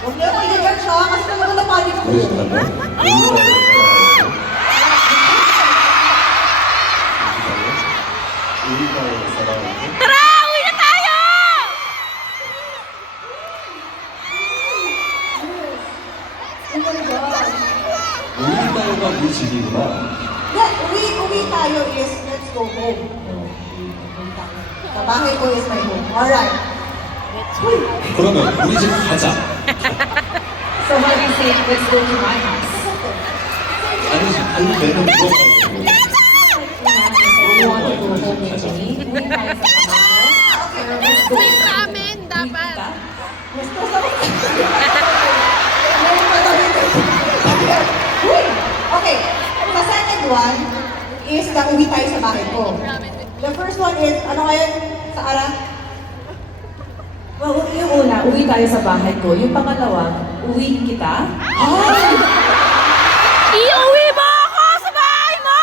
Huwag niyo ako iyagan siya kasi talaga napanik ko. 우리 집안에 우리 딸을 사랑하고 Tara! Uwi na tayo! Oh my God. 우리 딸과 우리 집이구나. Yeah, uwi tayo is let's go home. Sa bahay ko is my home. Alright. 그러면 우리 집 가자. So what do you say? Let's go to my house. 아니지, 아니 내는 물어봐야 되고. You want to go home with me? Uwi tayo sa bahay ko. Pero let's go. Uwi sa amin, dapat. Gusto sa Meron pa kami Uy! Okay. The second one is na uwi tayo sa bahay ko. The first one is, ano kaya sa Ara? Well, yung una, uwi tayo sa bahay ko. Yung pangalawa, uwi kita. Ay! Iuwi mo ako sa bahay mo!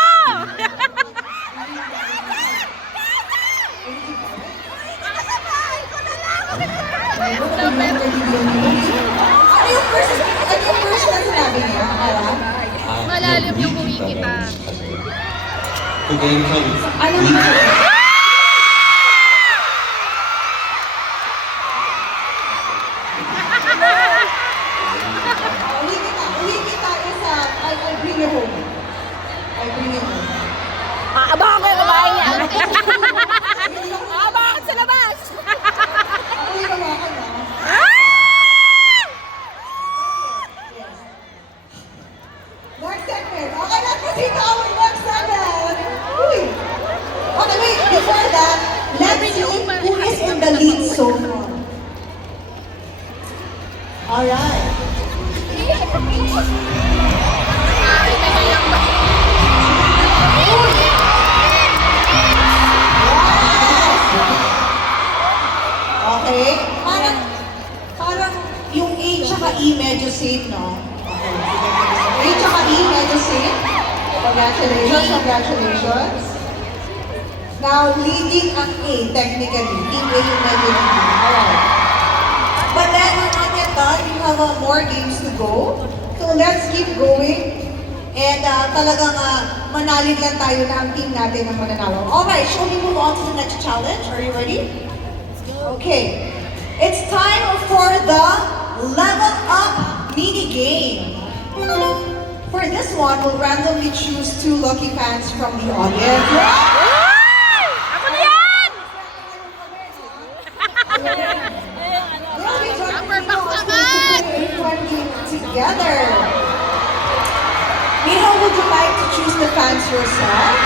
Ano yung first na sinabi niya, Ara? Malalim yung uwi kita. 그게 이렇게 하고 있어. Ano 우리 yung 집. Uwi kita is, I'll bring you home. I'll bring you home. Aabangan ko yung bahay niya. Aabangan sa labas! Uwi na mga ka na. Next segment. Okay, let's proceed to our next segment. Uy! Okay, wait. Before that, let's see who is in the lead so far. Alright. Okay? Parang yung A tsaka E medyo safe, no? Okay. A tsaka E medyo safe. Congratulations, congratulations. Now, leading ang A, technically. Team A yung medyo leading. Alright. But then, we're not yet done. We have more games to go. So, let's keep going. And talagang manalig lang tayo na ang team natin ang mananalo. Alright, shall we move on to the next challenge? Are you ready? Okay. It's time for the Level Up mini game. For this one, we'll randomly choose 2 lucky fans from the audience. Ako na yan! Number together. Mino, would you like to choose the fans yourself?